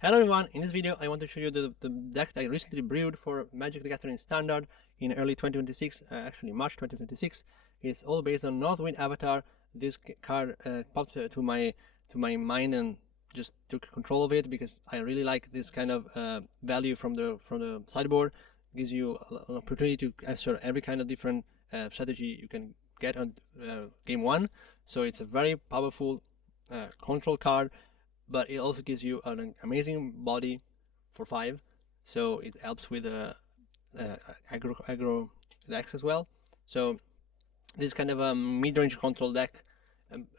Hello everyone, in this video I want to show you the deck that I recently brewed for Magic the Gathering Standard in early 2026, actually March 2026. It's all based on Northwind Avatar. This card popped to my mind and just took control of it because I really like this kind of value from the sideboard. It gives you an opportunity to answer every kind of different strategy you can get on game one. So it's a very powerful control card, but it also gives you an amazing body for 5, so it helps with aggro decks as well. So this is kind of a mid-range control deck,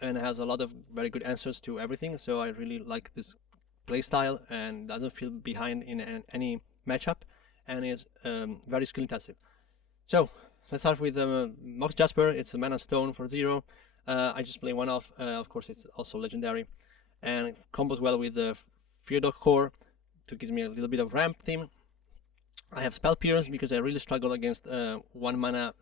and has a lot of very good answers to everything, so I really like this playstyle and doesn't feel behind in any matchup, and is very skill intensive. So let's start with Mox Jasper. It's a mana stone for 0. I just play one off. Of course, it's also legendary, and it combos well with the Fear Core to give me a little bit of ramp theme. I have Spell Pierce because I really struggle against 1 mana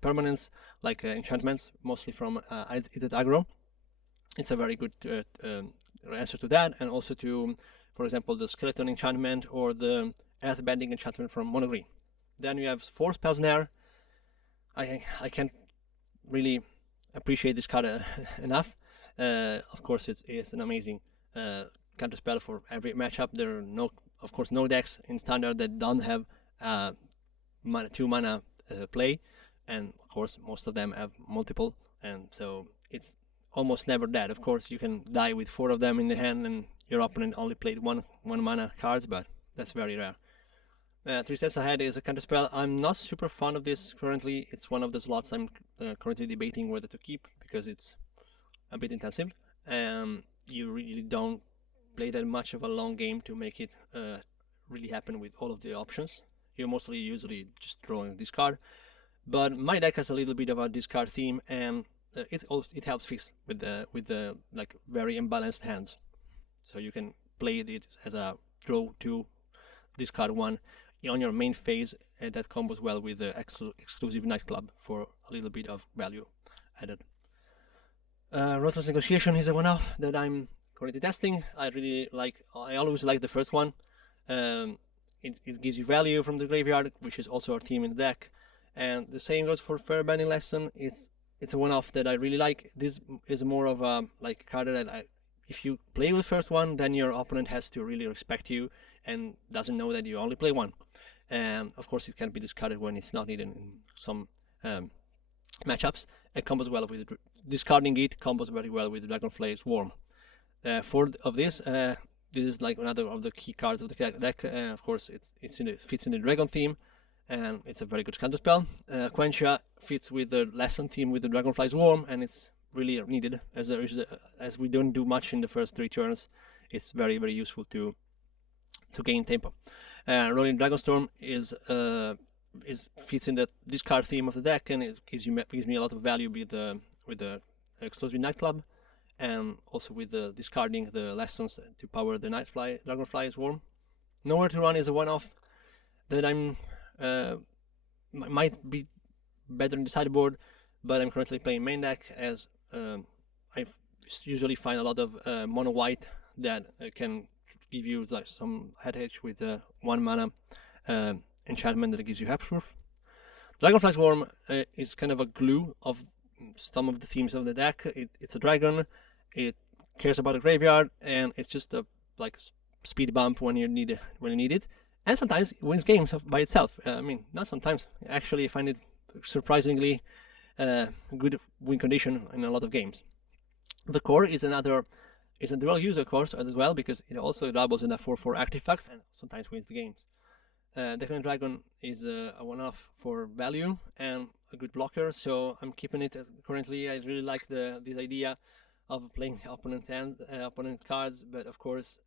permanents, like enchantments, mostly from Idit Aggro. It's a very good answer to that, and also to, for example, the Skeleton enchantment or the Earthbending enchantment from Mono Green. Then you have 4 Spell Snare. I can't really appreciate this card enough. Of course, it's an amazing counter spell for every matchup. There are no decks in Standard that don't have 2 mana play, and of course most of them have multiple, and so it's almost never dead. Of course, you can die with 4 of them in the hand, and your opponent only played one mana cards, but that's very rare. 3 Steps Ahead is a counter spell. I'm not super fond of this currently. It's one of the slots I'm currently debating whether to keep because it's a bit intensive. You really don't play that much of a long game to make it really happen with all of the options. You're mostly usually just drawing this card, but my deck has a little bit of a discard theme, and it helps fix with the like very imbalanced hands. So you can play it as a draw 2, discard 1 on your main phase. That combos well with the exclusive Nightclub for a little bit of value added. Ruthless Negotiation is a one-off that I'm currently testing. I always like the first one. It gives you value from the graveyard, which is also our theme in the deck. And the same goes for Fair Bending Lesson. It's a one-off that I really like. This is more of a card that if you play with the first one, then your opponent has to really respect you and doesn't know that you only play one. And of course, it can be discarded when it's not needed in some matchups. It combos well with discarding it. Combos very well with Dragonfly Swarm. 4 of this. This is like another of the key cards of the deck. Of course, it fits in the Dragon theme, and it's a very good counter spell. Quencha fits with the Lesson theme with the Dragonfly Swarm, and it's really needed as we don't do much in the first 3 turns. It's very, very useful to gain tempo. Rolling Dragonstorm fits in the discard theme of the deck, and it gives me a lot of value with the exclusive Nightclub, and also with the discarding the lessons to power the Dragonfly Swarm. Nowhere to Run is a one-off that I'm might be better in the sideboard, but I'm currently playing main deck as I usually find a lot of mono white that can give you like some head-edge with 1 mana enchantment that gives you Hexproof. Dragonfly Swarm is kind of a glue of some of the themes of the deck. It's a dragon. It cares about the graveyard, and it's just a speed bump when you need it. And sometimes it wins games by itself. I mean, not sometimes. Actually, I find it surprisingly good win condition in a lot of games. The core is a dual user course as well, because it also doubles in a 4/4 artifacts and sometimes wins the games. Declan Dragon is a one-off for value and a good blocker, so I'm keeping it currently. I really like this idea of playing opponent cards, but of course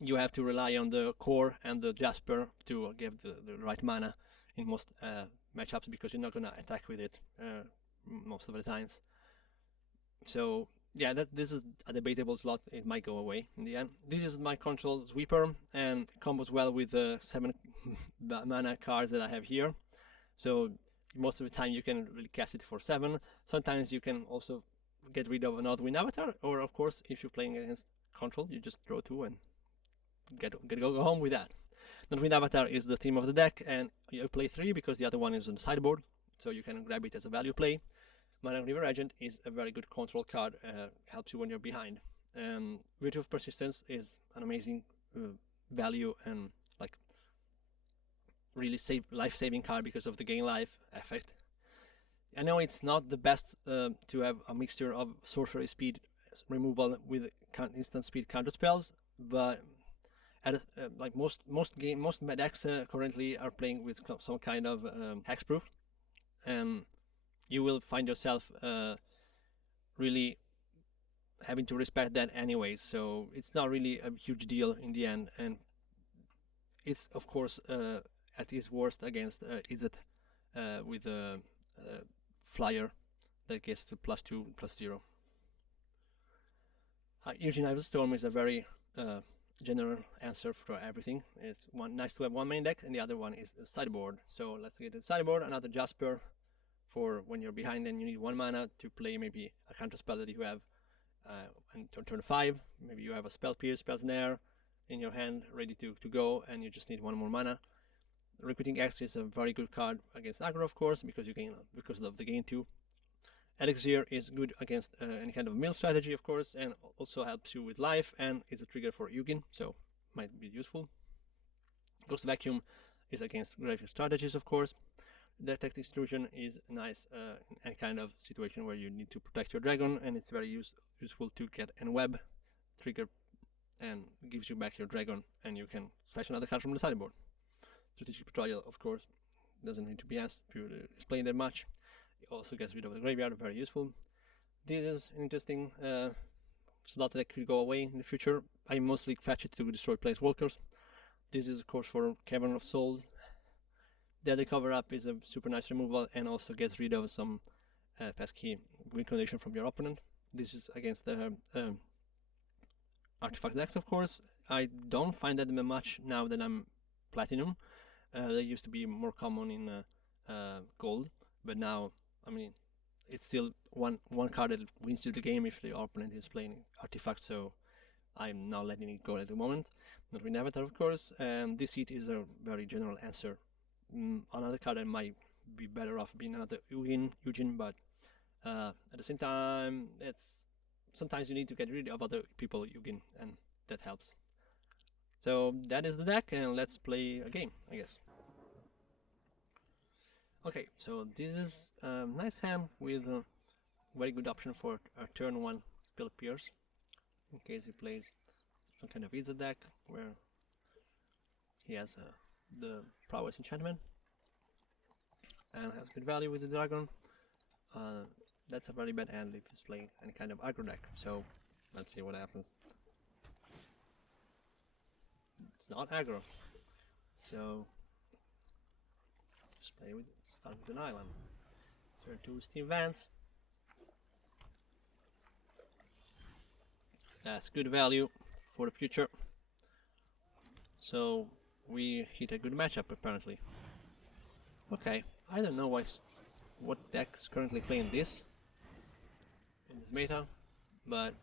you have to rely on the core and the Jasper to give the right mana in most matchups, because you're not gonna attack with it most of the times. So yeah, this is a debatable slot. It might go away in the end. This is my control sweeper, and it combos well with the 7 mana cards that I have here. So most of the time you can really cast it for 7. Sometimes you can also get rid of another wind avatar, or of course, if you're playing against control, you just draw 2 and go home with that. Northwind Avatar is the theme of the deck, and you play 3 because the other one is on the sideboard, so you can grab it as a value play. Mana River Agent is a very good control card, helps you when you're behind. Virtue of Persistence is an amazing value and like really life-saving card because of the gain life effect. I know it's not the best to have a mixture of sorcery speed removal with instant speed counter spells, but like most decks currently are playing with some kind of hexproof, and you will find yourself really having to respect that anyways. So it's not really a huge deal in the end, and it's of course at its worst against Izzet with a flyer that gets to +2/+0. Eugene Ivalstorm is a very general answer for everything. It's nice to have one main deck, and the other one is the sideboard. So let's get to the sideboard. Another Jasper for when you're behind and you need 1 mana to play maybe a counter spell that you have on turn 5. Maybe you have a Spell Pierce, Spell Snare in your hand ready to go, and you just need 1 more mana. Repeating X is a very good card against aggro, of course, because of the gain 2. Elixir is good against any kind of mill strategy, of course, and also helps you with life, and is a trigger for Ugin, so might be useful. Ghost Vacuum is against graphic strategies, of course. Detect Extrusion is nice in any kind of situation where you need to protect your dragon, and it's very useful to get an web trigger and gives you back your dragon, and you can fetch another card from the sideboard. Strategic Betrayal, of course, doesn't need to be explained that much. It also gets rid of the graveyard, very useful. This is an interesting slot that could go away in the future. I mostly fetch it to destroy Planeswalkers. This is of course for Cavern of Souls. Deadly Cover Up is a super nice removal and also gets rid of some pesky win condition from your opponent. This is against the artifact decks, of course. I don't find that much now that I'm Platinum. They used to be more common in Gold, but now, I mean, it's still one card that wins you the game if the opponent is playing artifact, so I'm not letting it go at the moment. Not with Avatar, of course, and this hit is a very general answer. Another card that might be better off being another Eugene, but at the same time, sometimes you need to get rid of other people Eugene, and that helps. So that is the deck, and let's play a game, I guess. Okay, so this is a nice hand with a very good option for a turn 1 Spell Pierce, in case he plays some kind of Izzet deck where he has the Prowess Enchantment and has good value with the dragon. That's a very bad hand if he's playing any kind of aggro deck, so let's see what happens. It's not aggro, so just start with an island. Turn 2 Steam Vans. That's good value for the future. So we hit a good matchup apparently. Okay, I don't know what deck is currently playing this in this meta, but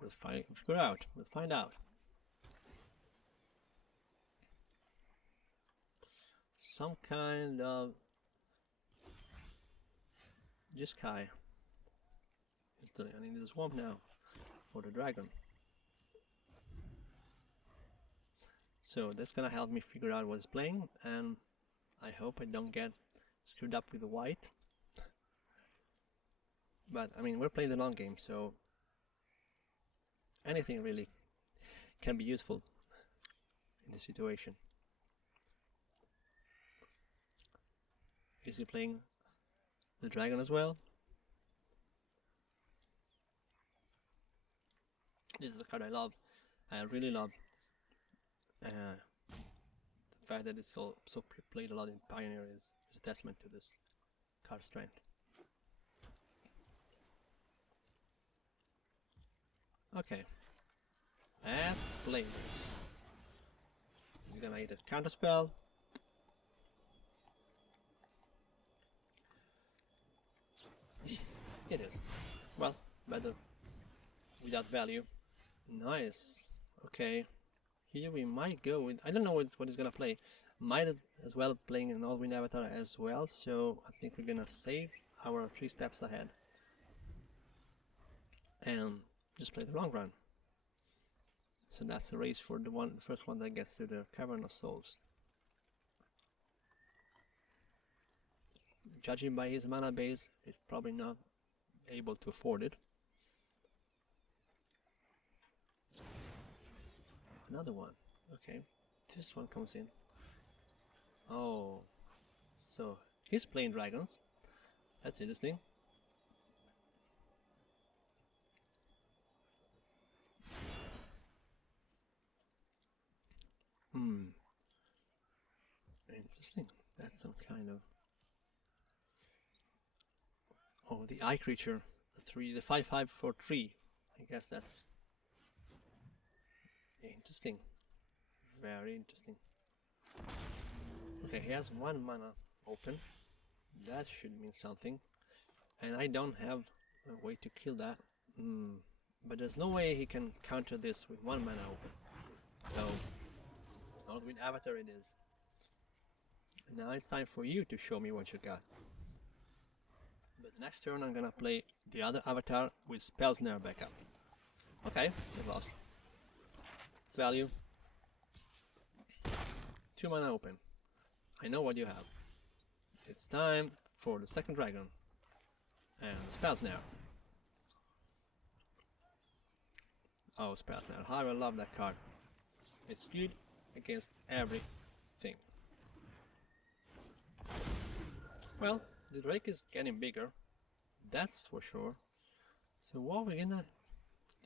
we'll figure out. We'll find out. Some kind of Jeskai. I need the swamp now for the dragon. So that's gonna help me figure out what it's playing, and I hope I don't get screwed up with the white. But I mean, we're playing the long game, so anything really can be useful in this situation. Is he playing the dragon as well? This is a card I love. I really love the fact that it's so played a lot in Pioneer is a testament to this card strength. Okay, let's play this. He's gonna hit a counter spell. It is. Well, better without value. Nice. Okay. Here we might go with, I don't know what he's gonna play. Might as well playing an All-Wind Avatar as well, so I think we're gonna save our 3 steps ahead. And just play the long run. So that's the race for the first one that gets to the Cavern of Souls. Judging by his mana base, he's probably not able to afford it. Another one. Okay, this one comes in. Oh, so he's playing dragons. That's interesting. Interesting. That's some kind of. Oh, the eye creature, the 5/5 for 3. I guess that's interesting. Very interesting. Okay, he has 1 mana open. That should mean something. And I don't have a way to kill that. But there's no way he can counter this with 1 mana open. So, All-Wind Avatar it is. Now it's time for you to show me what you got. But next turn I'm gonna play the other avatar with Spellsnare backup. Okay, we lost. It's value. 2 mana open. I know what you have. It's time for the second dragon. And Spellsnare. Oh, Spellsnare. How I love that card. It's good against everything. Well, the Drake is getting bigger. That's for sure. So what are we gonna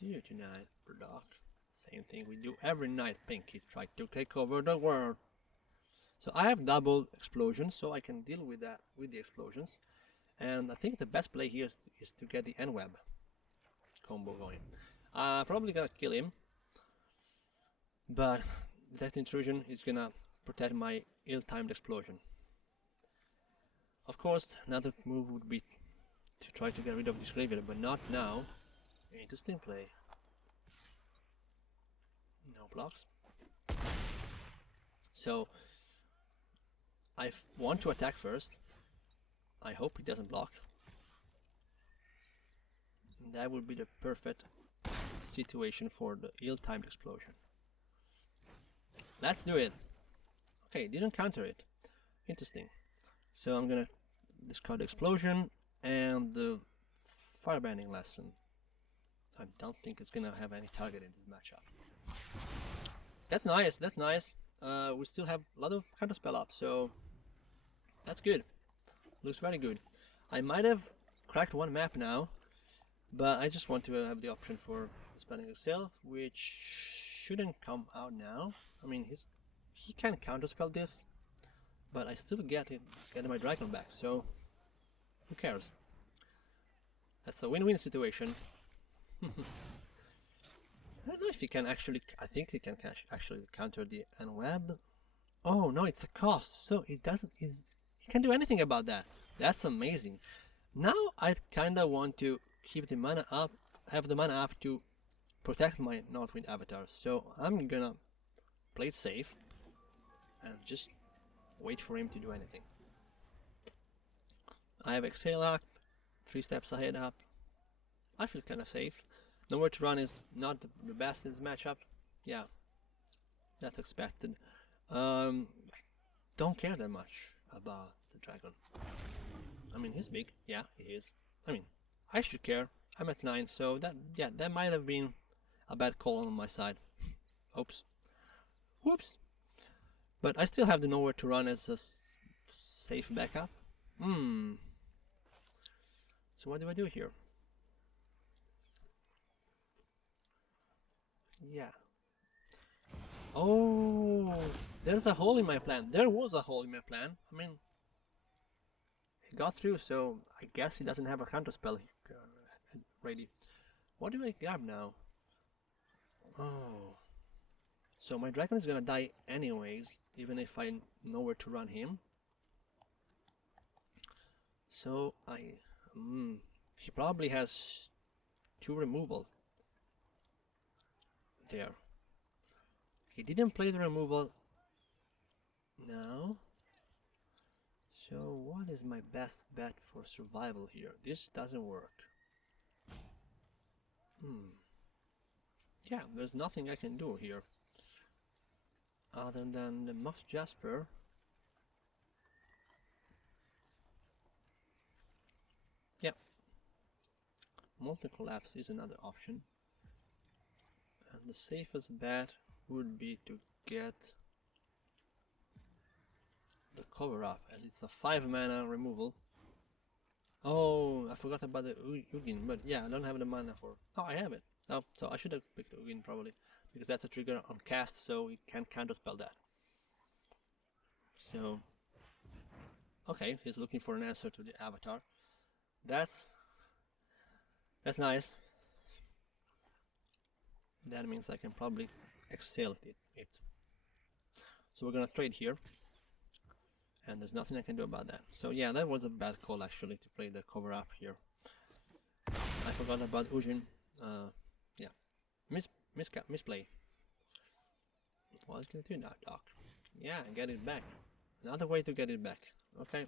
do tonight, Doc? Same thing we do every night, Pinky. Try to take over the world. So I have double explosions, so I can deal with that, with the explosions. And I think the best play here is to get the N-Web combo going. Probably gonna kill him, but that intrusion is gonna protect my ill-timed explosion. Of course, another move would be to try to get rid of this graveyard, but not now. Interesting play. No blocks. So I want to attack first. I hope he doesn't block. That would be the perfect situation for the ill-timed explosion. Let's do it. Okay, didn't counter it. Interesting. So I'm gonna discard the explosion and the firebending lesson. I don't think it's gonna have any target in this matchup. That's nice, that's nice. We still have a lot of counterspell up, so that's good. Looks very good. I might have cracked 1 map now, but I just want to have the option for spelling itself, which shouldn't come out now. I mean, he can counterspell this, but I still get my dragon back, so who cares? That's a win-win situation. I don't know if he can actually. I think he can actually counter the N-Web. Oh no, it's a cost, so it doesn't. He can't do anything about that. That's amazing. Now I kinda want to keep the mana up, have the mana up to protect my Northwind Avatar. So I'm gonna play it safe and just wait for him to do anything. I have Exhale up, 3 steps ahead up. I feel kind of safe. Nowhere to run is not the best in this matchup. Yeah, that's expected. I don't care that much about the dragon. I mean, he's big. Yeah, he is. I mean, I should care. I'm at 9, so that might have been a bad call on my side. Oops. Whoops. But I still have the nowhere to run as a safe backup. So what do I do here? Yeah. Oh, there's a hole in my plan. There was a hole in my plan. I mean, he got through, so I guess he doesn't have a counterspell ready. What do I grab now? Oh. So my dragon is gonna die anyways, even if I know where to run him. So he probably has 2 removal there. He didn't play the removal. No. So what is my best bet for survival here? This doesn't work. Yeah, there's nothing I can do here other than the Moss Jasper. Yeah, multi-collapse is another option, and the safest bet would be to get the cover up, as it's a 5 mana removal. Oh, I forgot about the Ugin, but yeah, I don't have the mana for... Oh, I have it. Oh, so I should have picked Ugin probably, because that's a trigger on cast, so we can counterspell that. So, okay, he's looking for an answer to the avatar. That's nice. That means I can probably exhale it. So we're gonna trade here, and there's nothing I can do about that. So yeah, that was a bad call actually to play the cover up here. I forgot about Ujin. Yeah, misplay. What's gonna do now, Doc? Yeah, get it back. Another way to get it back. Okay,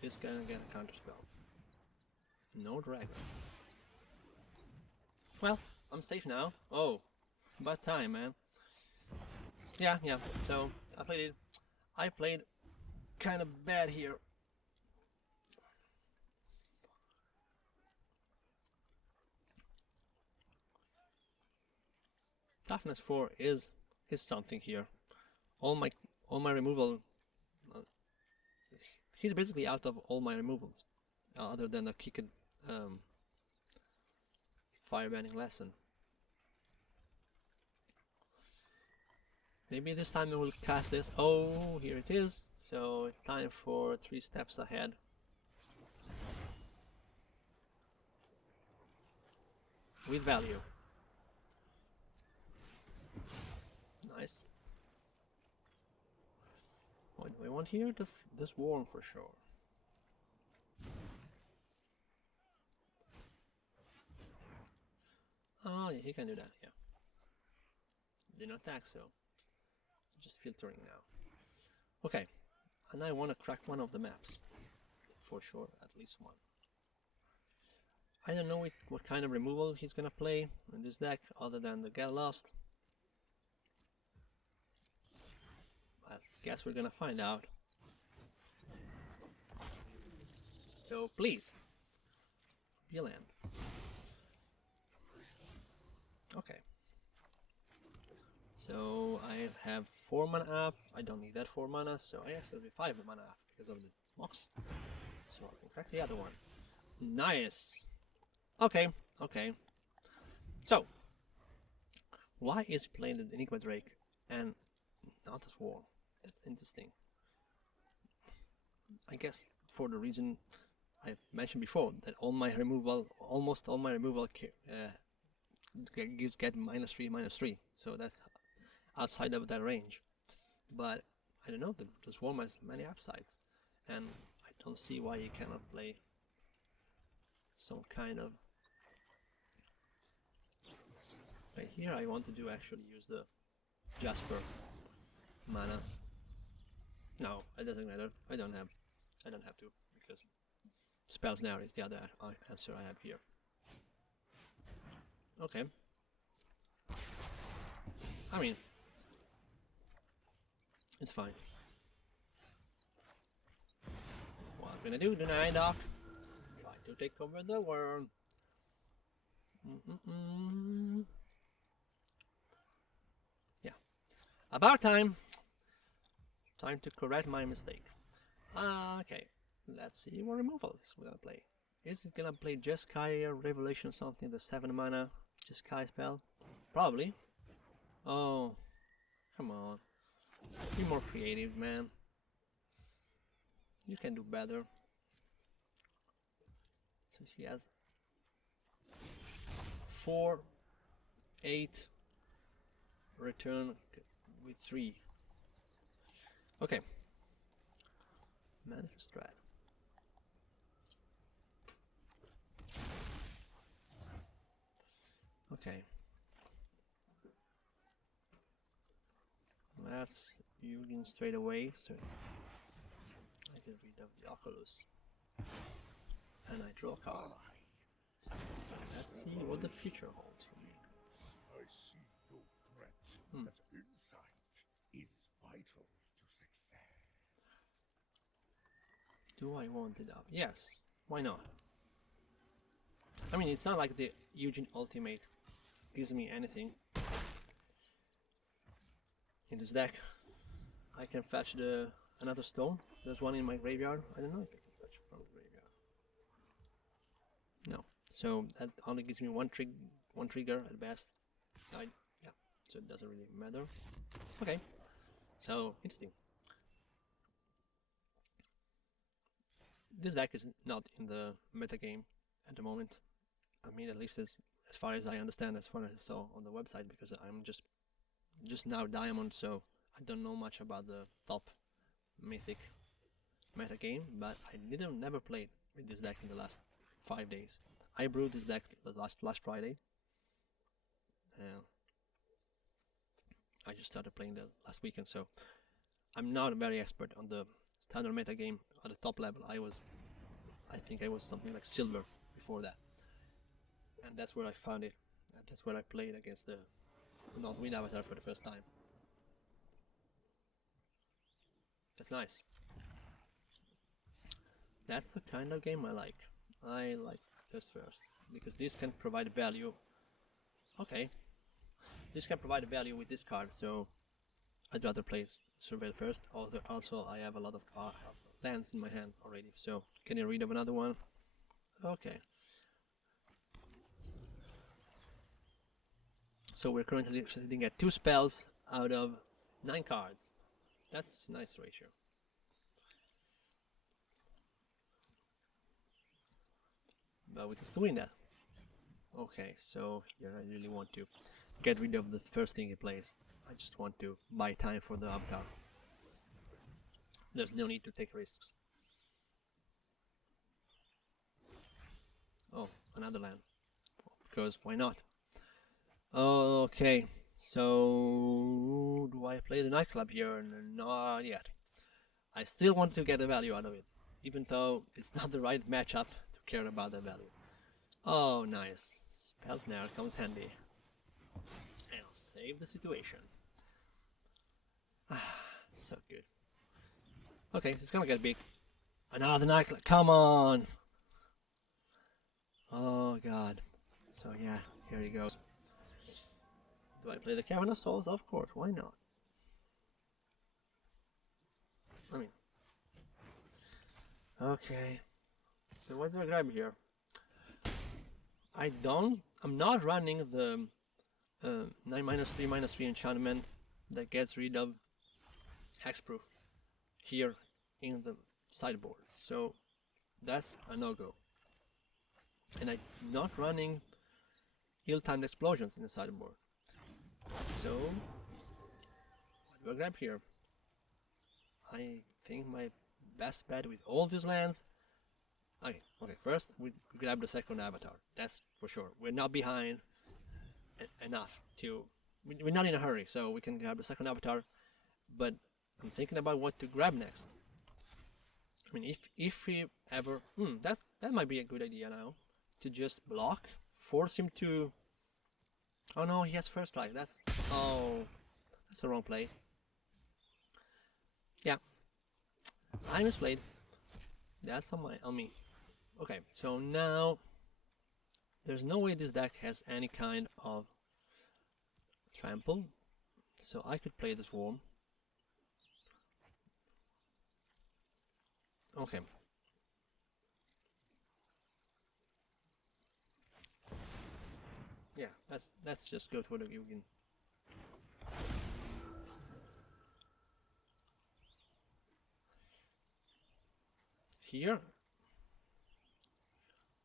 he's gonna get a counterspell. No dragon. Well, I'm safe now. Oh, about time, man. Yeah. So I played kind of bad here. Toughness 4 is something here. All my removal. He's basically out of all my removals, other than a kicked firebending lesson. Maybe this time I will cast this. Oh, here it is. So it's time for 3 steps ahead. With value. Nice. What do I want here? This worm for sure. Oh, yeah, he can do that, yeah. Didn't attack, so just filtering now. Okay, and I want to crack one of the maps. For sure, at least one. I don't know what kind of removal he's gonna play in this deck, other than the Get Lost. I guess we're gonna find out. So please, be a land. Okay. So I have 4 mana up. I don't need that 4 mana, so I have 35 mana up because of the Mox. So I can crack the other one. Nice. Okay. So why is he playing the Enigma Drake and not the Swarm? That's interesting. I guess for the reason I mentioned before, that almost all my removal get -3/-3, so that's outside of that range. But I don't know, the Swarm has many upsides, and I don't see why you cannot play some kind of... Right here I want to do actually use the Jasper mana. No, it doesn't matter. I don't have to, because Spells Now is the other answer I have here. Okay. I mean, it's fine. What I'm gonna do tonight, Doc? Try to take over the world. Yeah. About time. Time to correct my mistake. Okay. Let's see what removal we're gonna play. Is it gonna play Jeskai Revelation something, the 7 mana Jeskai spell? Probably. Oh, come on. Be more creative, man. You can do better. So she has 4, 8, return with 3. Okay. Manifest Strat. Okay. Let's begin straight away. So I get rid of the Oculus. And I draw a card. Let's see what the future holds for me. I see no threat. That insight is vital to success. Do I want it up? Yes. Why not? I mean, it's not like the Eugene Ultimate gives me anything. In this deck, I can fetch another stone. There's one in my graveyard. I don't know if I can fetch from the graveyard. No. So that only gives me one trigger at best. Yeah. So it doesn't really matter. Okay. So interesting. This deck is not in the meta game at the moment. I mean, at least as far as I understand, as far as I saw on the website, because I'm just now Diamond, so I don't know much about the top mythic meta game. But I never played with this deck in the last 5 days. I brewed this deck last Friday. I just started playing the last weekend, so I'm not very expert on the standard meta game at the top level. I think I was something like silver before that, and that's where I found it. And that's where I played against the Northwind Avatar for the first time. That's nice. That's the kind of game I like. I like this first because this can provide value. Okay, this can provide value with this card, so I'd rather play Surveil first. Also, I have a lot of lands in my hand already, so can you read of another one? Okay. So we're currently sitting at 2 spells out of 9 cards. That's a nice ratio. But we can still win that. Okay, so here I really want to get rid of the first thing he plays. I just want to buy time for the Avatar. There's no need to take risks. Oh, another land. Because why not? Okay, so do I play the nightclub here? Not yet. I still want to get the value out of it, even though it's not the right matchup to care about the value. Oh, nice. Spell Snare comes handy. And I'll save the situation. Ah, so good. Okay, it's gonna get big. Another nightclub. Come on! Oh god. So yeah, here he goes. Do I play the Cavern of Souls? Of course, why not? I mean... Okay. So what do I grab here? I'm not running the 9-3/3 enchantment that gets rid of hexproof here in the sideboard. So that's a no-go. And I'm not running ill-timed explosions in the sideboard. So what do I grab here? I think my best bet with all these lands. Okay, first we grab the second Avatar. That's for sure. We're not behind enough to... We're not in a hurry, so we can grab the second Avatar. But I'm thinking about what to grab next. I mean, if we ever... that might be a good idea now. To just block, force him to... Oh no, he has first strike. That's the wrong play. Yeah, I misplayed. That's on me. Okay, so now there's no way this deck has any kind of trample, so I could play the Swarm. Okay. Yeah, let's just go for the Yugen. Here,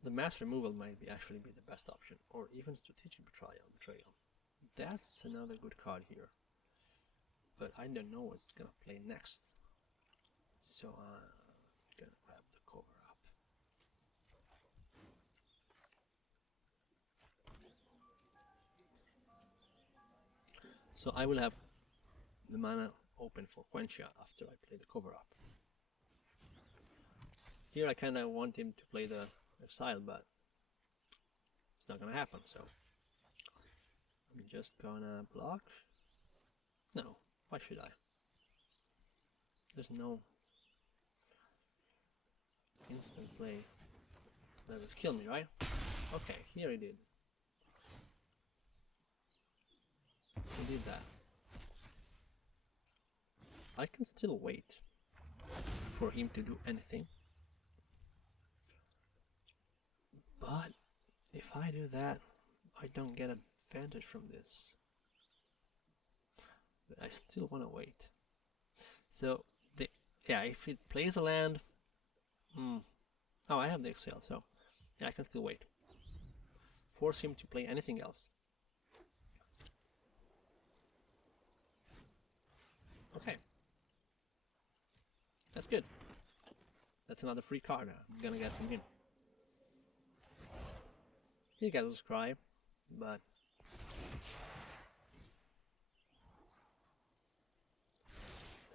the mass removal might actually be the best option, or even strategic betrayal. That's another good card here, but I don't know what's gonna play next, so I'm gonna grab the cover up. So I will have the mana open for Quencha after I play the cover up. Here I kinda want him to play the Exile, but it's not gonna happen, so I'm just gonna block. No, why should I? There's no instant play that would kill me, right? Okay, here he did. He did that. I can still wait for him to do anything. But if I do that, I don't get advantage from this. But I still want to wait. So, yeah, if it plays a land... oh, I have the Exile, so yeah, I can still wait. Force him to play anything else. Okay. That's good. That's another free card I'm gonna get from him. He gets a Scribe, but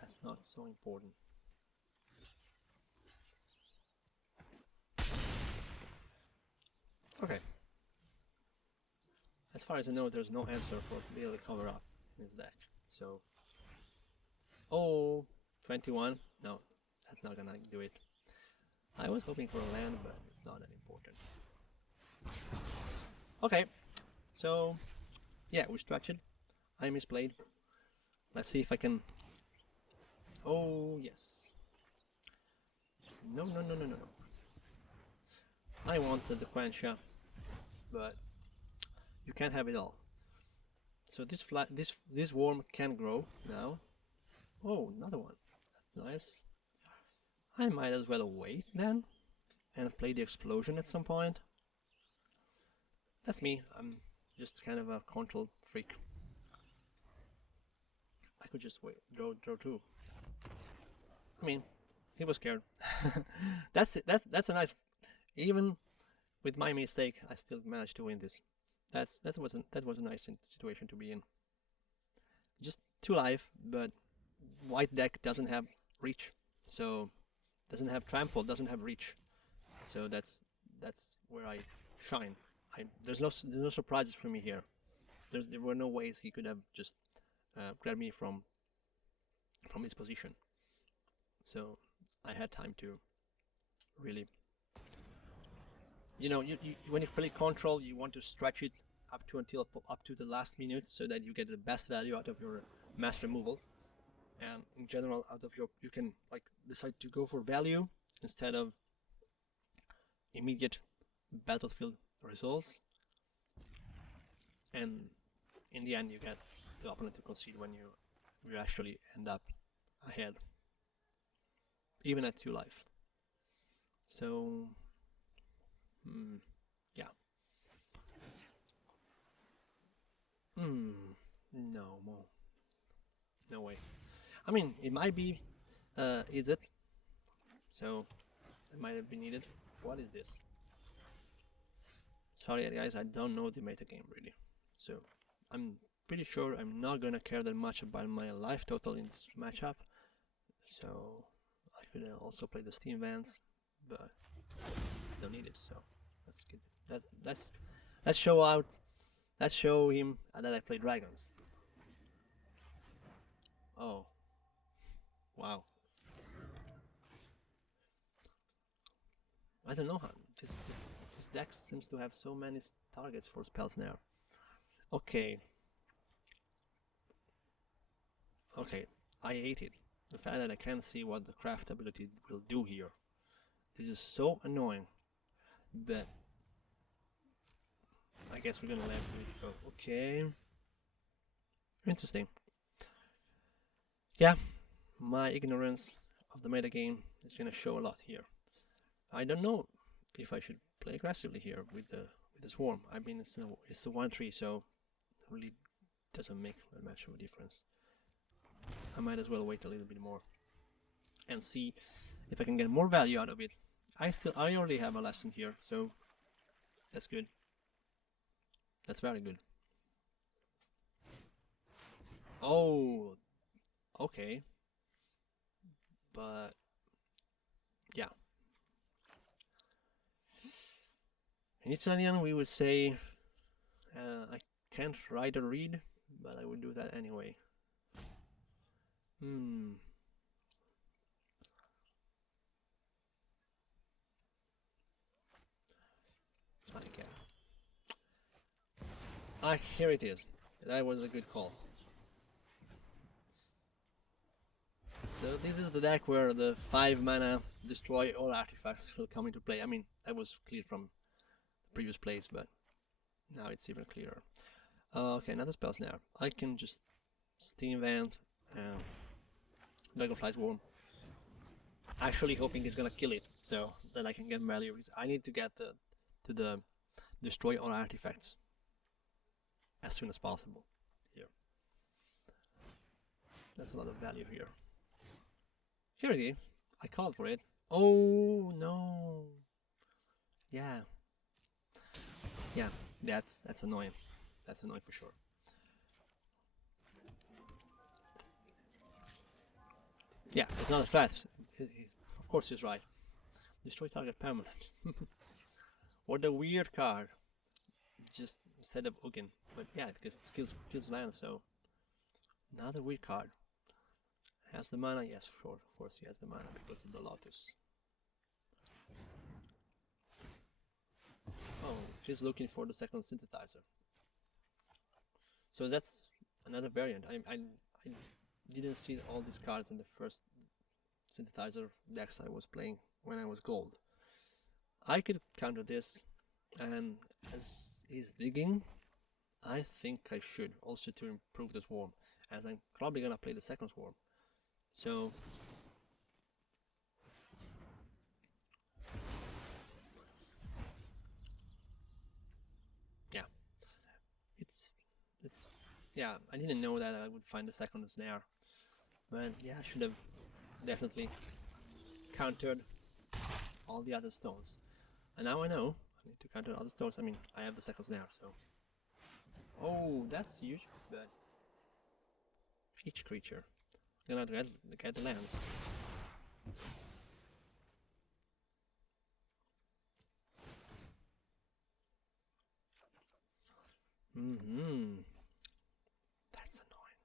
that's not so important. Okay. As far as I know, there's no answer for daily cover up in his deck. So, oh, 21. No, that's not gonna do it. I was hoping for a land, but it's not that important. Okay, so yeah, we stretched. I misplayed. Let's see if I can. Oh yes. No, no, no, no, no, no. I wanted the Quencha, but you can't have it all. So this worm can grow now. Oh, another one. That's nice. I might as well wait then and play the explosion at some point. That's me. I'm just kind of a control freak. I could just wait, draw two. I mean, he was scared. That's it. That's a nice. Even with my mistake, I still managed to win this. That was a nice situation to be in. Just 2 life, but white deck doesn't have reach, so doesn't have trample, doesn't have reach. So that's where I shine. There's no surprises for me here. There were no ways he could have just grabbed me from his position. So I had time to really, you when you play control, you want to stretch it up to the last minute so that you get the best value out of your mass removals. And in general, you can like decide to go for value instead of immediate battlefield results. And in the end, you get the opponent to concede when you actually end up ahead, even at 2 life. So, yeah. No way. I mean, it might be, is it? So, it might have been needed. What is this? Sorry guys, I don't know the meta game really. So, I'm pretty sure I'm not gonna care that much about my life total in this matchup. So, I could also play the Steam Vans, but I don't need it, so that's good. Let's show out. Let's show him that I play dragons. Oh, wow. I don't know how this deck seems to have so many targets for spells now. Okay. Okay, I hate it. The fact that I can't see what the craft ability will do here. This is so annoying. But I guess we're gonna let it go. Okay. Interesting. Yeah, my ignorance of the metagame is gonna show a lot here. I don't know if I should play aggressively here with the swarm. I mean, it's a 1/3, so it really doesn't make much of a difference. I might as well wait a little bit more and see if I can get more value out of it. I already have a lesson here, so that's good. That's very good. Oh, okay. But yeah, in Italian we would say I can't write or read, but I would do that anyway. Hmm. Okay. Ah, here it is. That was a good call. So this is the deck where the 5 mana destroy all artifacts will come into play. I mean, that was clear from the previous plays, but now it's even clearer. Okay, another spell snare. I can just Steam Vent and Dragonflight Worm. Actually hoping it's gonna kill it, so that I can get value. I need to get to the destroy all artifacts as soon as possible. Here, that's a lot of value here. Here it is. I called for it. Oh no. Yeah. Yeah. That's annoying. That's annoying for sure. Yeah, it's not a threat. Of course he's right. Destroy target permanent. What a weird card. Just instead of Ugin. But yeah, it kills land, so another weird card. Has the mana? Yes, sure. Of course he has the mana because of the Lotus. Oh, she's looking for the second synthesizer. So that's another variant. I didn't see all these cards in the first synthesizer decks I was playing when I was gold. I could counter this, and as he's digging, I think I should also to improve the swarm, as I'm probably gonna play the second swarm. So yeah, it's yeah. I didn't know that I would find the second snare, but yeah, I should have definitely countered all the other stones. And now I know I need to counter other stones. I mean, I have the second snare, so. Oh, that's huge, but each creature gonna get the lands. Mm-hmm. That's annoying.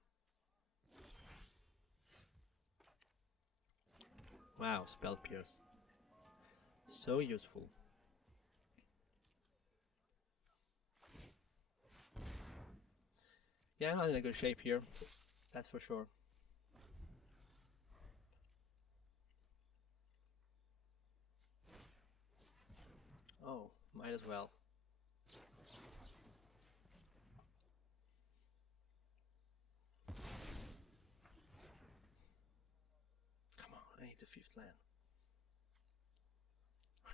Wow, spell pierce. So useful. Yeah, I'm not in a good shape here. That's for sure. Oh, might as well. Come on, I need the 5th land.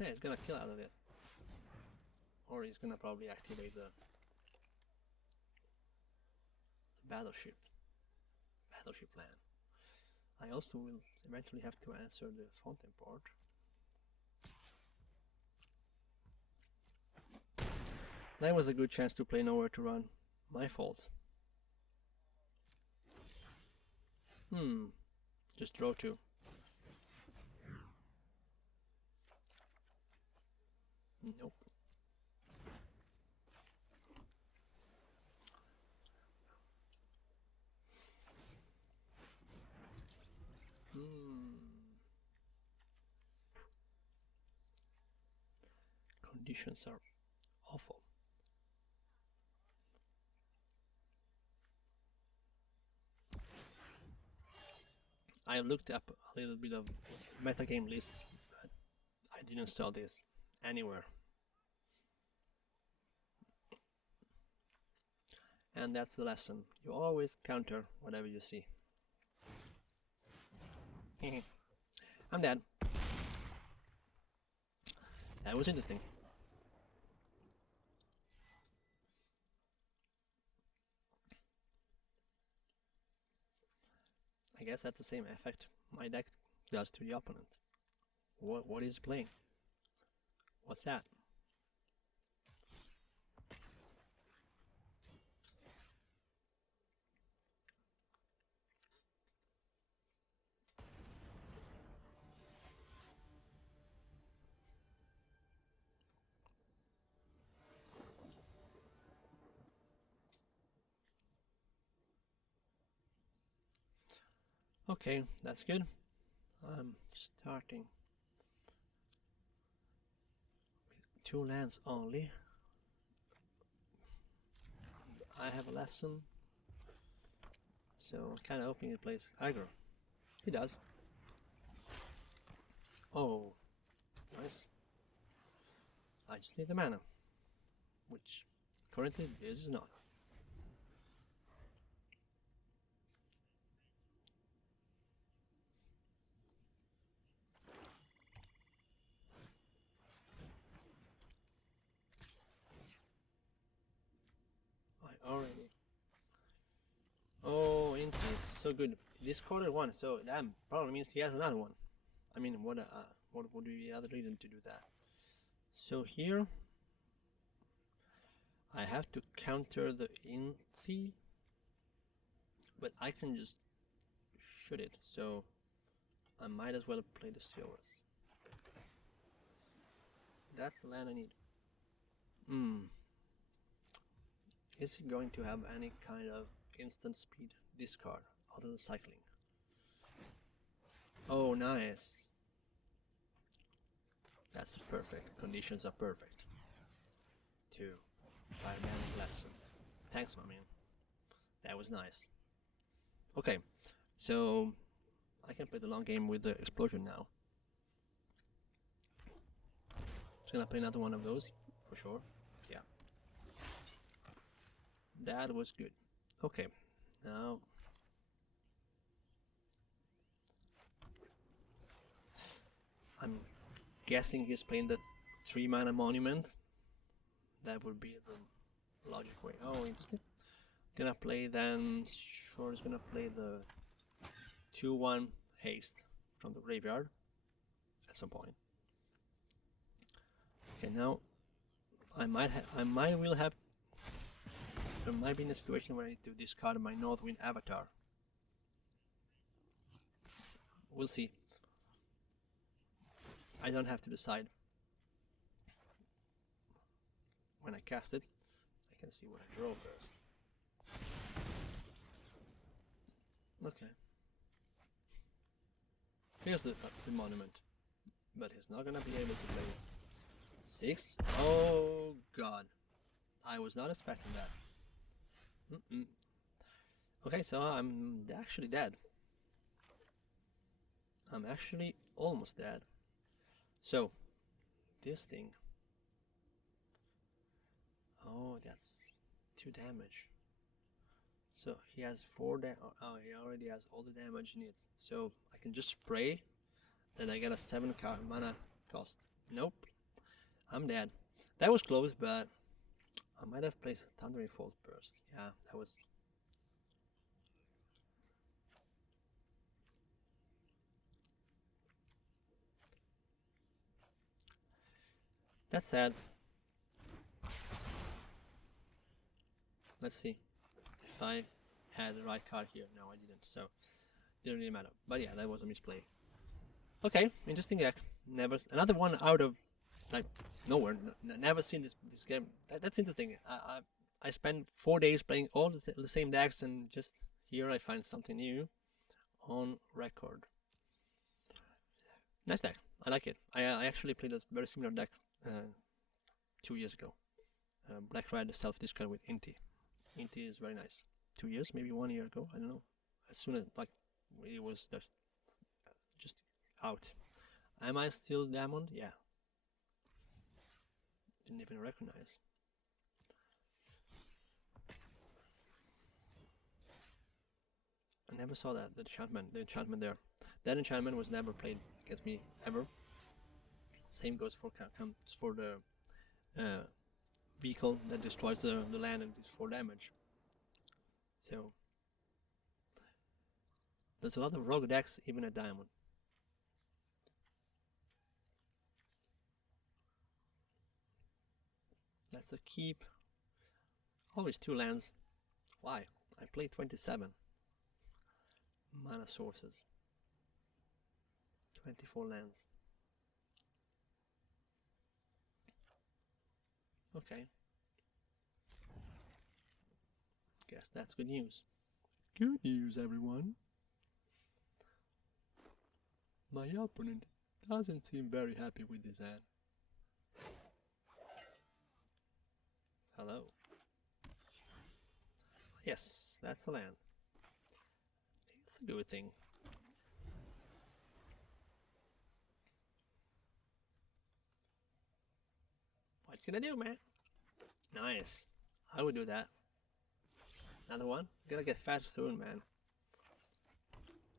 Yeah, it's gonna kill out of it. Or he's gonna probably activate the battleship. Battleship land. I also will eventually have to answer the fountain port. That was a good chance to play nowhere to run. My fault. Just draw 2. Nope. Conditions are awful. I looked up a little bit of metagame lists, but I didn't saw this anywhere. And that's the lesson. You always counter whatever you see. I'm dead. That was interesting. I guess that's the same effect my deck does to the opponent. What is playing? What's that? Okay, that's good. I'm starting with 2 lands only. I have a lesson, so I'm kind of hoping he plays aggro. He does. Oh, nice. I just need the mana, which currently is not. I already. Oh, Inti, it's so good. He discarded one, so that probably means he has another one. I mean, what would be the other reason to do that? So here, I have to counter the Inti, but I can just shoot it, so I might as well play the Steelers. That's the land I need. Is he going to have any kind of instant speed discard other than cycling? Oh, nice. That's perfect. Conditions are perfect. 2. Fireman lesson. Thanks, my man. That was nice. Okay, so I can play the long game with the explosion now. Just gonna play another one of those for sure. Yeah, that was good. Okay, now I'm guessing he's playing the 3 mana monument. That would be the logic way. Oh, interesting. Gonna play then. Sure, he's gonna play the 2/1 haste from the graveyard at some point. Okay, now I might there might be in a situation where I need to discard my Northwind avatar. We'll see. I don't have to decide. When I cast it, I can see what I draw first. Okay. Here's the monument. But he's not gonna be able to play 6? Oh god. I was not expecting that. Okay, so I'm actually dead. I'm actually almost dead. So, this thing. Oh, that's 2 damage. So he has 4 oh, he already has all the damage he needs. So I can just spray, then I get a 7 mana cost. Nope. I'm dead. That was close, but I might have placed Thundering Fold first. Yeah, that was... That's sad. Let's see if I had the right card here. No, I didn't, so didn't really matter. But yeah, that was a misplay. Okay, interesting deck. Never another one out of like nowhere. Never seen this game. That's interesting. I spent 4 days playing all the same decks, and just here I find something new on record. Nice deck. I like it. I actually played a very similar deck 2 years ago. Black Red self discard with Inti. Inti is very nice. 2 years, maybe 1 year ago. I don't know. As soon as like it was just out. Am I still Diamond? Yeah. Didn't even recognize. I never saw that, the enchantment there. That enchantment was never played against me, ever. Same goes for the vehicle that destroys the land and does 4 damage. So, there's a lot of rogue decks even at Diamond. That's a keep. Always 2 lands. Why? I played 27 mana sources. 24 lands. Okay. Guess that's good news. Good news, everyone. My opponent doesn't seem very happy with this hand. Hello. Yes, that's a land. It's a good thing. What can I do, man? Nice. I would do that. Another one? Gonna get fat soon, man.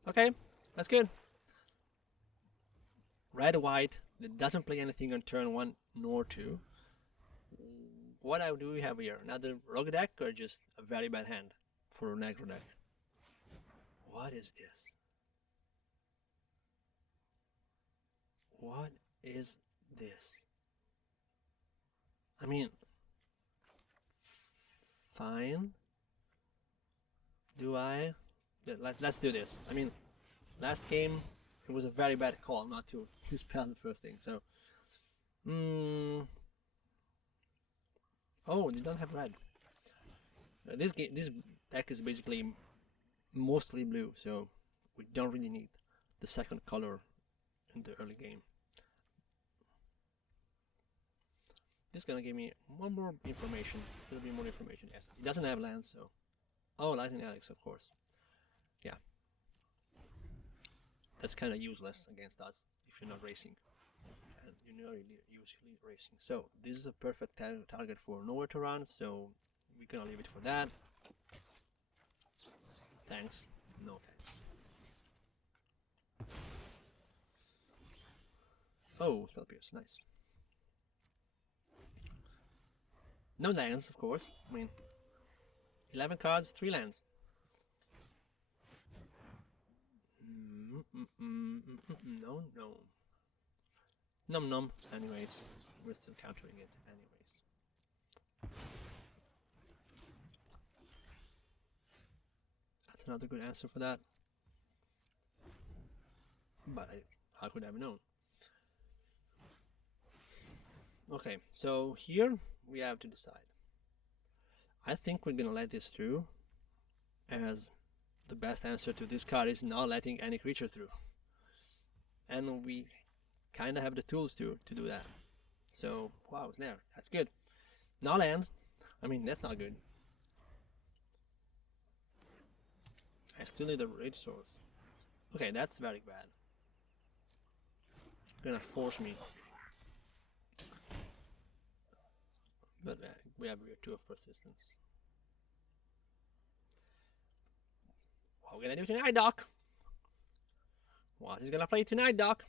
Okay, that's good. Red, white, that doesn't play anything on turn 1 nor 2. What do we have here? Another rogue deck or just a very bad hand for an aggro deck? What is this? What is this? I mean, fine. Do I? Let's do this. I mean, last game it was a very bad call not to dispel the first thing. So, oh, they don't have red. This deck is basically mostly blue, so we don't really need the second color in the early game. This is gonna give me one more information. A little bit more information. Yes, it doesn't have lands, so. Oh, Lightning Alex, of course. Yeah. That's kind of useless against us if you're not racing. And you're not really usually racing. So, this is a perfect target for nowhere to run, so we're gonna leave it for that. Thanks. No thanks. Oh, Spell Pierce, nice. No lands, of course. I mean, 11 cards, 3 lands. No, no. Num num. Anyways, we're still countering it. Anyways. That's another good answer for that. But how could I have known? Okay, so here we have to decide. I think we're gonna let this through, as the best answer to this card is not letting any creature through. And we kinda have the tools to do that. So, wow, it's there. That's good. No land. I mean, that's not good. I still need a rage source. Okay, that's very bad. Gonna force me. But we have here 2 of persistence. What are we gonna do tonight, Doc? What is gonna play tonight, Doc?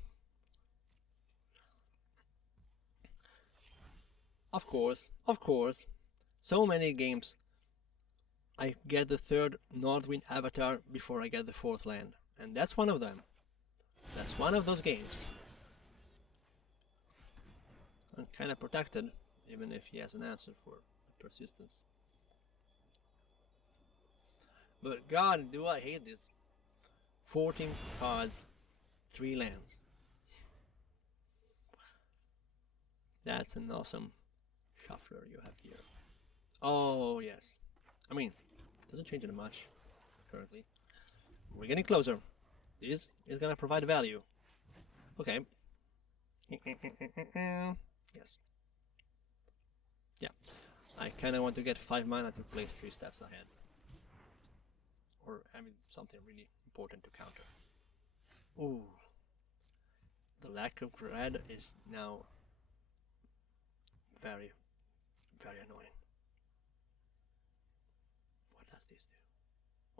Of course. So many games I get the 3rd Northwind Avatar before I get the 4th land. And that's one of them. That's one of those games. I'm kinda protected, even if he has an answer for the persistence. But god, do I hate this. 14 cards, 3 lands. That's an awesome shuffler you have here. Oh, yes. I mean, doesn't change it much currently. We're getting closer. This is gonna provide value. Okay. Yes. Yeah. I kinda want to get 5 mana to play 3 steps ahead. Or, I mean, something really important to counter. Ooh. The lack of red is now very, very annoying. What does this do?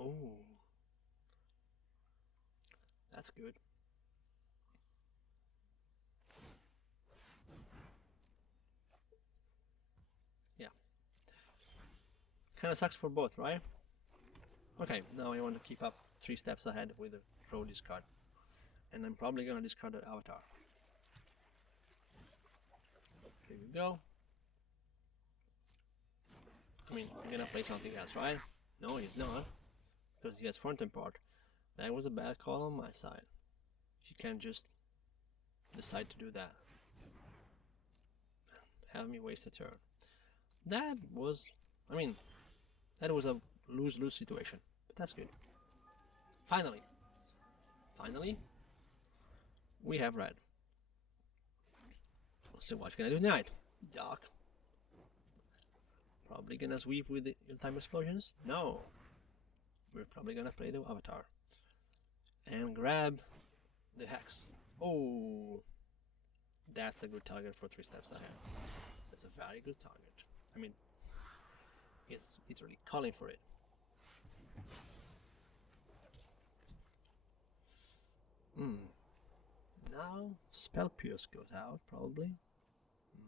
Oh. That's good. Yeah. Kinda sucks for both, right? Okay, now I want to keep up 3 steps ahead with the roll discard. And I'm probably gonna discard the avatar. Here we go. I mean, I'm gonna play something else, right? No, he's not. Because he has front and part. That was a bad call on my side. You can't just decide to do that. Have me waste a turn. That was... I mean, that was a lose-lose situation. But that's good. Finally. Finally. We have red. So what can I do tonight? Dark. Probably gonna sweep with the ill-time explosions? No. We're probably gonna play the avatar. And grab the hex. Oh, that's a good target for 3 steps ahead. That's a very good target. I mean, it's literally calling for it. Now Spell Pierce goes out, probably.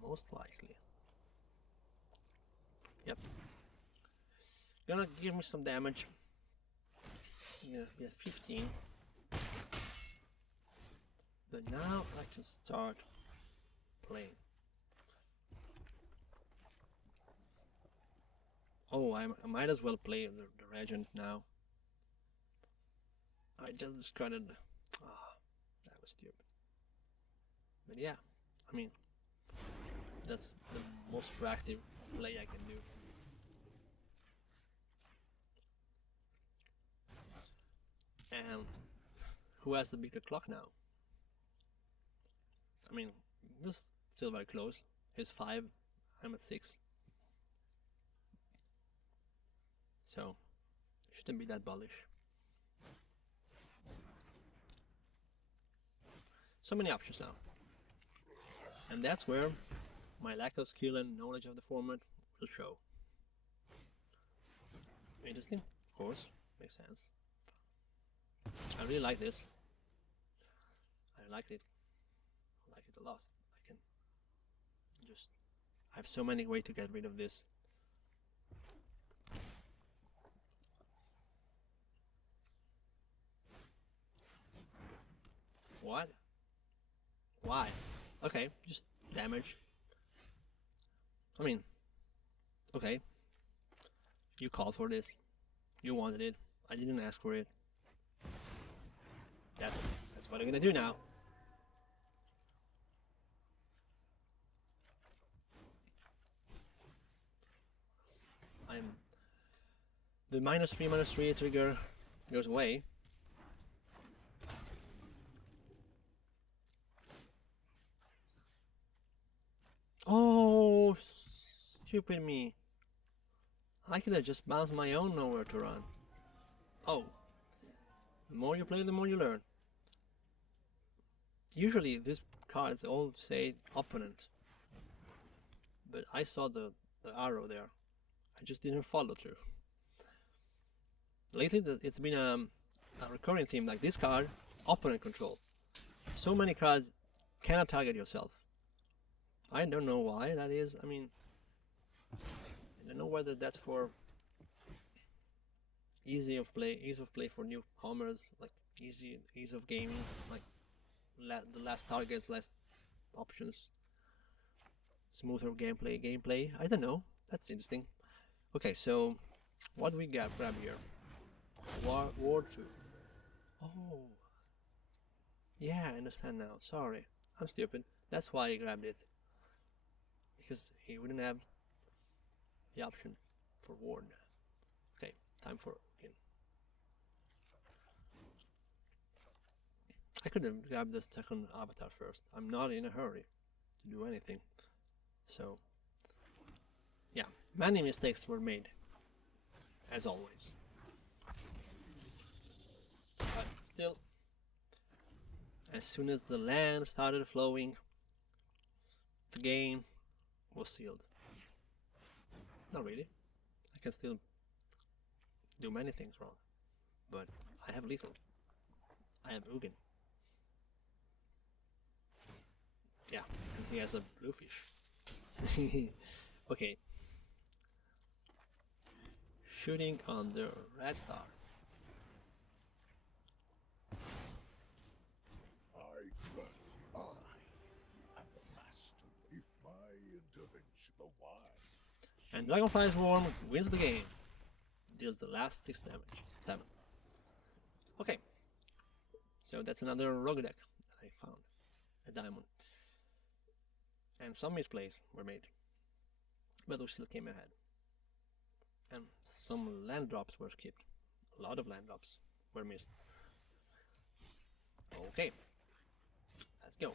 Most likely. Yep. Gonna give me some damage. Yeah, we have 15. But now I can start playing. Oh, I might as well play the Regent now. I just discarded. Ah, that was stupid. But yeah, I mean, that's the most proactive play I can do. And who has the bigger clock now? I mean, we're still very close. He's 5, I'm at 6. So, shouldn't be that bullish. So many options now. And that's where my lack of skill and knowledge of the format will show. Interesting, of course, makes sense. I really like this. I like it. I like it a lot. I can just... I have so many ways to get rid of this. What? Why? Okay, just damage. I mean, okay. You called for this. You wanted it. I didn't ask for it. That's what I'm gonna do now. The -3/-3 trigger goes away. Oh, stupid me. I could have just bounced my own nowhere to run. Oh. The more you play, the more you learn. Usually these cards all say opponent. But I saw the arrow there. I just didn't follow through. Lately it's been a recurring theme, like this card, opponent control. So many cards cannot target yourself. I don't know why that is. I mean, I don't know whether that's for ease of play for newcomers, like ease of gaming, like the less targets, less options, smoother gameplay. I don't know. That's interesting. Okay, so what do we grab here? War 2. Oh, yeah, I understand now. Sorry, I'm stupid. That's why I grabbed it, because he wouldn't have the option for ward. Okay, time for again. I could have grabbed the second avatar first. I'm not in a hurry to do anything. So, yeah, many mistakes were made, as always. But still, as soon as the land started flowing, the game was sealed. Not really. I can still do many things wrong. But I have lethal. I have Ugin. Yeah, and he has a bluefish. Okay. Shooting on the red star. I grant I am the master if my intervention the wise. And Dragonfly Swarm wins the game. Deals the last 6 damage. 7. Okay. So that's another rogue deck that I found. A diamond. And some misplays were made. But we still came ahead. And some land drops were skipped. A lot of land drops were missed. Okay. Let's go.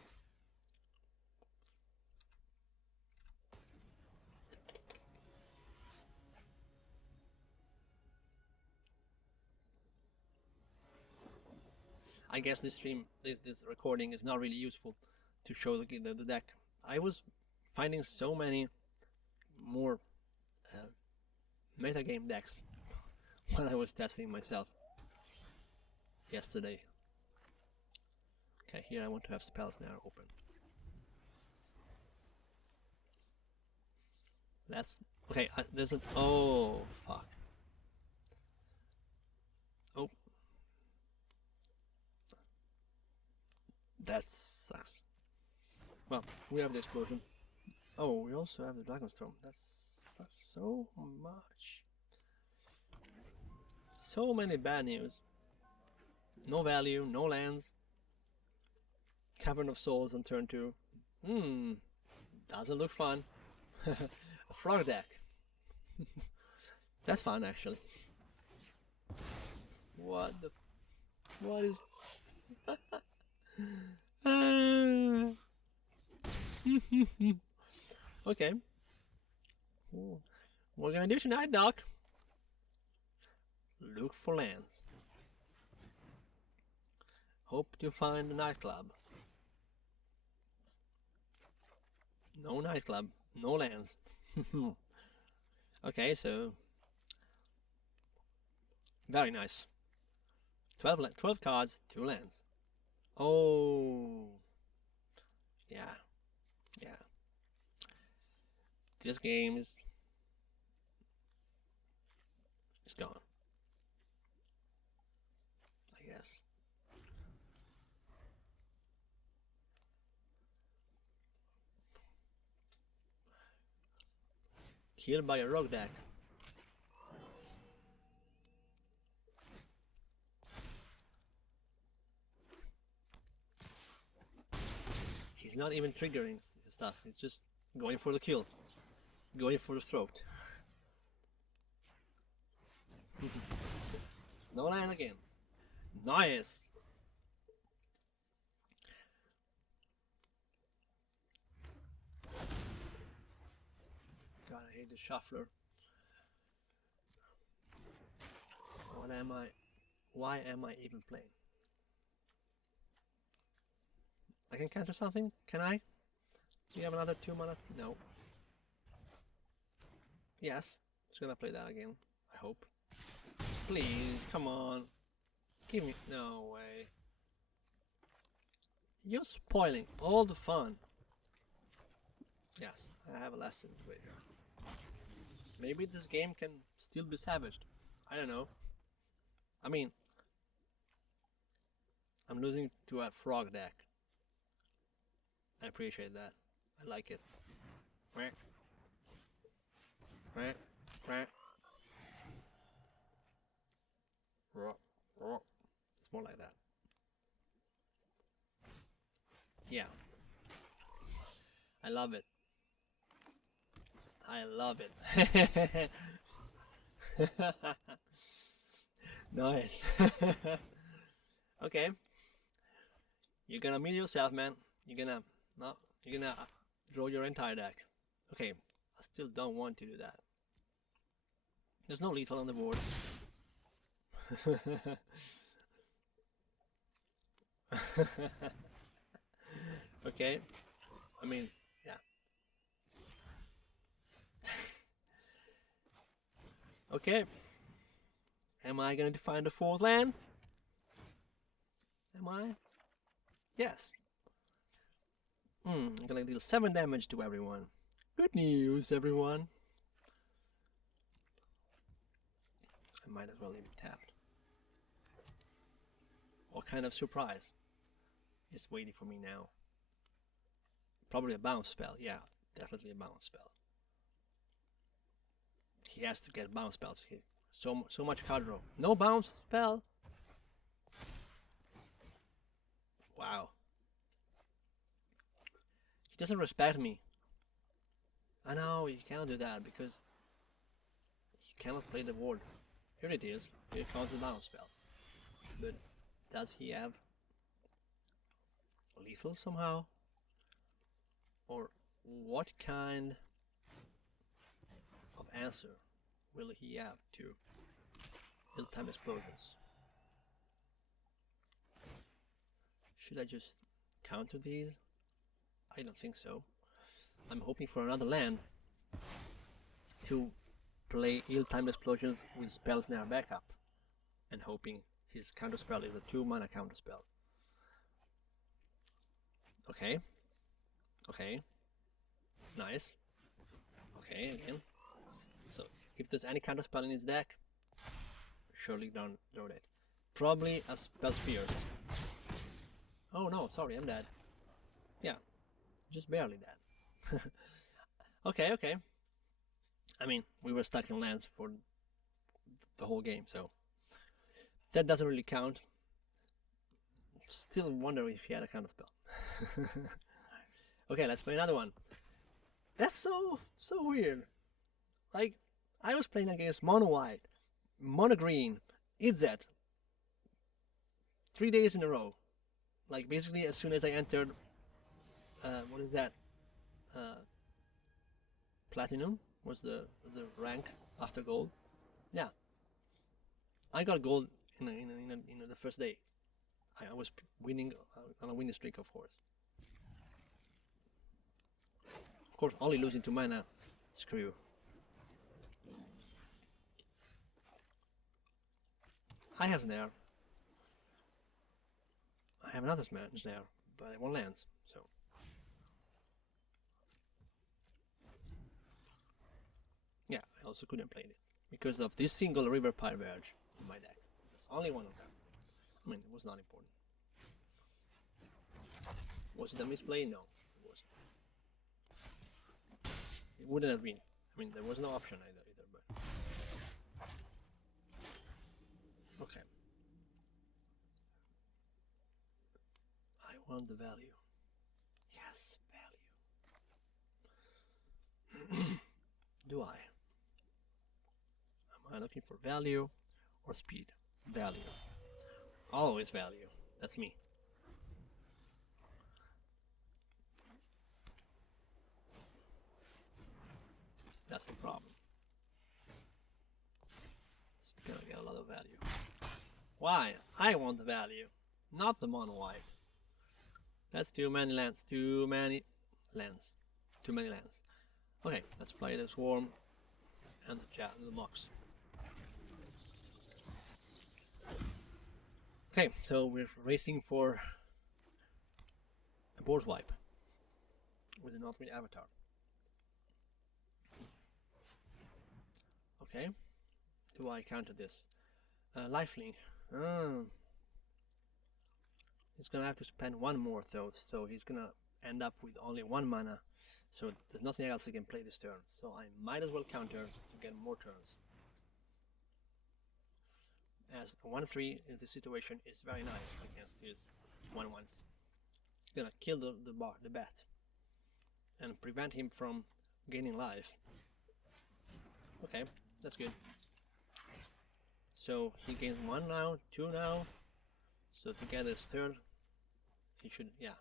I guess this stream, this recording is not really useful to show the deck. I was finding so many more metagame decks when I was testing myself yesterday. Okay, here I want to have spells now open. That's okay. There's an oh fuck. Oh, that sucks. Well, we have the explosion. Oh, we also have the Dragonstorm. That sucks so much. So many bad news. No value, no lands. Cavern of Souls on turn 2. Doesn't look fun. A frog deck. That's fun, actually. What the... What is... Okay. We're gonna do tonight, Doc. Look for lands. Hope to find a nightclub. No nightclub, no lands. Okay, so very nice. 12 cards, 2 lands. Oh, yeah. This game is gone, I guess. Killed by a rogue deck. He's not even triggering stuff, he's just going for the kill. Going for the throat. No land again. Nice! God, I hate the shuffler. What am I? Why am I even playing? I can counter something? Can I? Do you have another 2 mana? No. Yes. Just gonna play that again. I hope. Please, come on. Give me... No way. You're spoiling all the fun. Yes, I have a lesson to wait here. Maybe this game can still be savaged. I don't know. I mean, I'm losing to a frog deck. I appreciate that. I like it. Right. It's more like that. Yeah. I love it. I love it. Nice. Okay. You're gonna meet yourself, man. You're gonna draw your entire deck. Okay. I still don't want to do that. There's no lethal on the board. Okay. I mean, yeah. Okay. Am I going to find the 4th land? Am I? Yes. I'm going to deal 7 damage to everyone. Good news, everyone. I might as well leave it tapped. What kind of surprise is waiting for me now? Probably a bounce spell. Yeah, definitely a bounce spell. He has to get bounce spells here. So much card draw. No bounce spell. Wow. He doesn't respect me. I know, you can't do that because he cannot play the board. Here it is. Here comes the bounce spell. But does he have lethal somehow? Or what kind of answer will he have to ill-timed explosions? Should I just counter these? I don't think so. I'm hoping for another land to play ill-timed explosions with spell snare backup, and hoping his counterspell is a 2-mana counterspell. Okay. Okay. Nice. Okay, again. So, if there's any counterspell in his deck, surely don't throw it. Probably a spell spears. Oh no, sorry, I'm dead. Yeah, just barely dead. Okay, okay. I mean, we were stuck in lands for the whole game, so that doesn't really count. Still wonder if he had a counterspell. Okay, let's play another one. That's so weird. Like, I was playing against mono white, mono green, Izzet 3 days in a row. Like, basically, as soon as I entered, what is that? Platinum was the rank after gold. Yeah, I got gold in the first day. I was winning on a winning streak, of course. Of course, only losing to mana. Screw. I have snare. I have another snare, but it won't lands. So yeah, I also couldn't play it because of this single River Pyre Verge in my deck. There's only one of them. I mean, it was not important. Was it a misplay? No, it wasn't. It wouldn't have been. I mean, there was no option either, but okay. I want the value. Yes, value. Do I? Am I looking for value or speed? Value. Always value. That's me. That's the problem. It's gonna get a lot of value. Why? I want the value, not the mono white. That's too many lands. Too many lands. Too many lands. Okay, let's play the swarm and the mox. Okay, so we're racing for a board wipe with an alternate avatar. Okay, do I counter this? Lifelink. He's gonna have to spend one more though, so he's gonna end up with only 1 mana. So there's nothing else he can play this turn. So I might as well counter to get more turns. As a 1/3 in this situation is very nice against his 1/1s. It's gonna kill the bat and prevent him from gaining life. Okay, that's good. So he gains 1 now, 2 now. So to get his third, he should, yeah,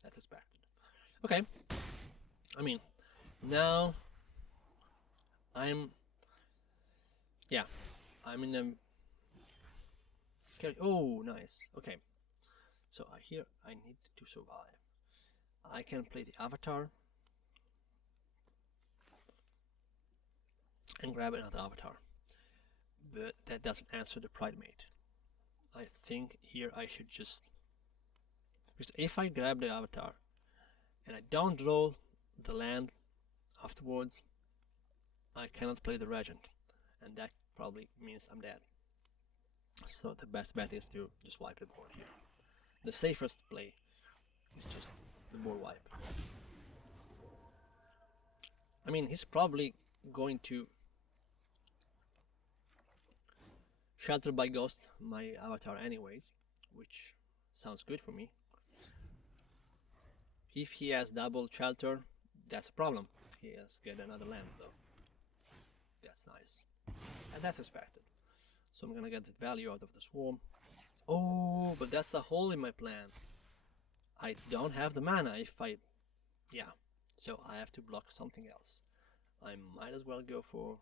that's expected. Okay, I mean, now I'm in a scary. Oh, nice. Okay, so here I need to survive. I can play the avatar and grab another avatar, but that doesn't answer the Pride Mate. I think here I should just, because if I grab the avatar and I don't draw the land afterwards, I cannot play the Regent, and that probably means I'm dead. So the best bet is to just wipe the board here. The safest play is just the board wipe. I mean, he's probably going to Shelter by Ghost my avatar anyways, which sounds good for me. If he has double shelter, that's a problem. He has to get another land though. That's nice. And that's expected. So I'm gonna get the value out of the swarm. Oh, but that's a hole in my plan. I don't have the mana if I... Yeah, so I have to block something else. I might as well go for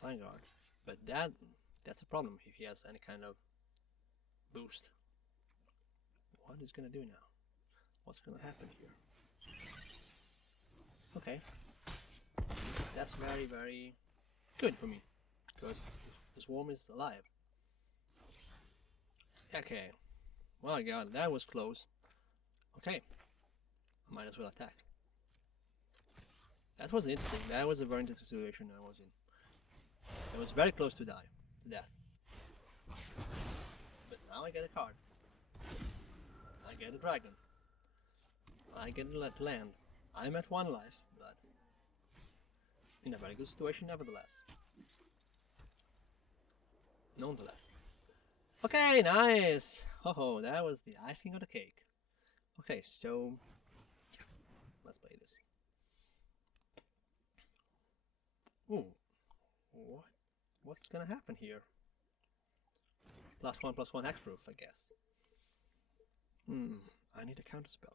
the Vanguard, but that's a problem if he has any kind of boost. What is gonna do now? What's gonna happen here? Okay, that's very, very good for me, because the swarm is alive. Okay, well, God, that was close. Okay, I might as well attack. That was interesting. That was a very interesting situation I was in. I was very close to death. But now I get a card. I get a dragon. I get a land. I'm at 1 life, but in a very good situation nevertheless. Nonetheless. Okay, nice! Oh, that was the icing on the cake. Okay, so let's play this. Ooh, what's gonna happen here? +1/+1 hexproof, I guess. I need a counterspell.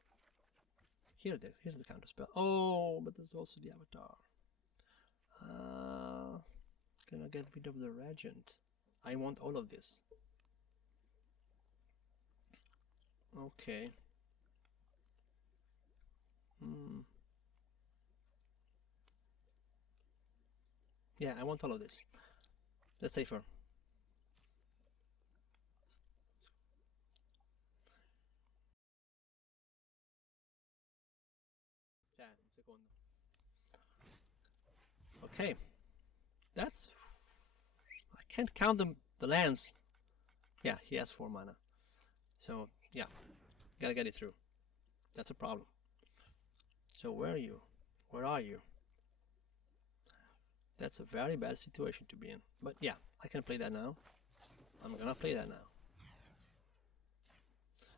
Here it is. Here's the counterspell. Oh, but there's also the avatar. Gonna get rid of the regent. I want all of this. Okay. Yeah, I want all of this. That's safer. Yeah, un secondo. Okay. That's... I can't count the lands. Yeah, he has 4 mana. So, yeah. Gotta get it through. That's a problem. So where are you? Where are you? That's a very bad situation to be in. But yeah, I can play that now. I'm gonna play that now.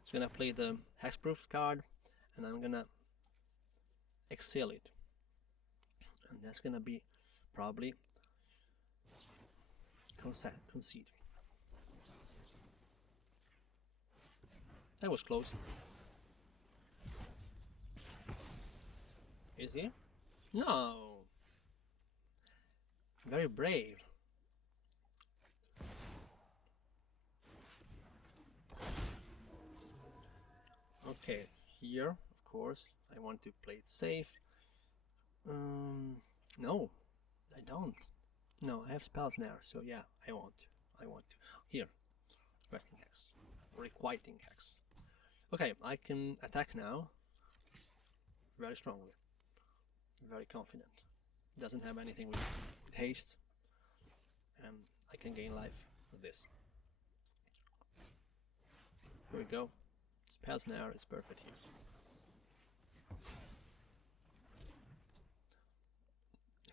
It's gonna play the hexproof card, and I'm gonna exile it. And that's gonna be probably concede. That was close. Is he? No! Very brave. Okay, here, of course, I want to play it safe. No, I don't. No, I have spells now, so yeah, I want to. Here, resting hex, requiting hex. Okay, I can attack now. Very strongly. Very confident. Doesn't have anything with haste. And I can gain life with this. Here we go. Spells now is perfect here.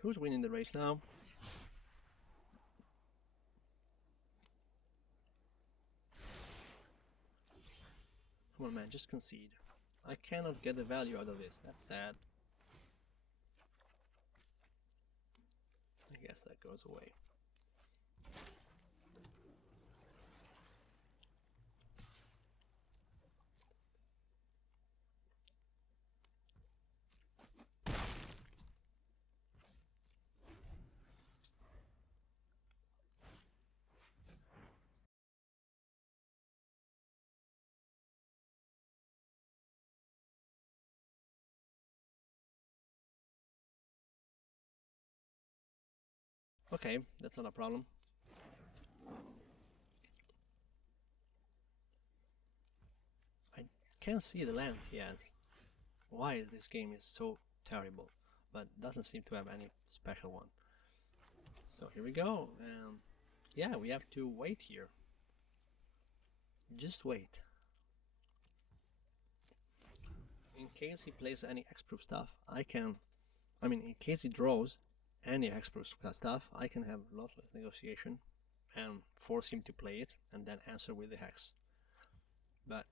Who's winning the race now? Come on, man, just concede. I cannot get the value out of this. That's sad. I guess that goes away. Okay, that's not a problem. I can't see the land he has. Why this game is so terrible, but doesn't seem to have any special one. So here we go, and yeah, we have to wait here. Just wait. In case he plays any hexproof stuff, in case he draws any hexproof stuff, I can have lots of negotiation and force him to play it and then answer with the hex. But,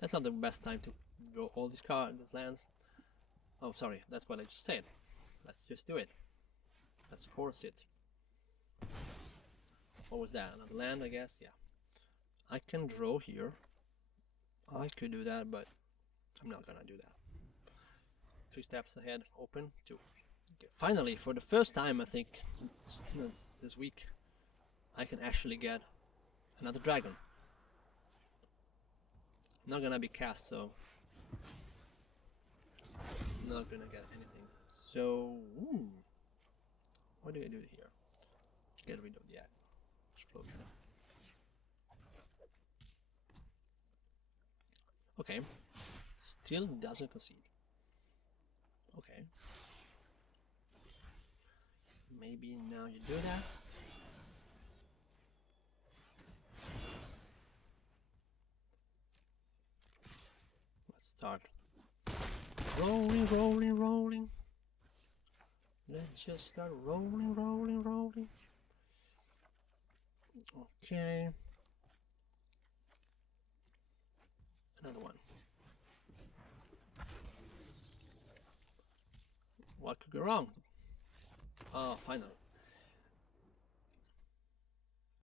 that's not the best time to draw all these cards, these lands. Oh, sorry, that's what I just said. Let's just do it. Let's force it. What was that? Another land, I guess? Yeah. I can draw here. I could do that, but I'm not gonna do that. 3 steps ahead, open, 2. Okay, finally, for the first time, I think, this week, I can actually get another dragon. Not gonna be cast, so not gonna get anything. So, what do I do here? Get rid of the explosion. Okay, still doesn't concede. Okay, maybe now you do that. Let's start rolling, rolling, rolling. Let's just start rolling, rolling, rolling. Okay. Another one. What could go wrong? Oh, finally.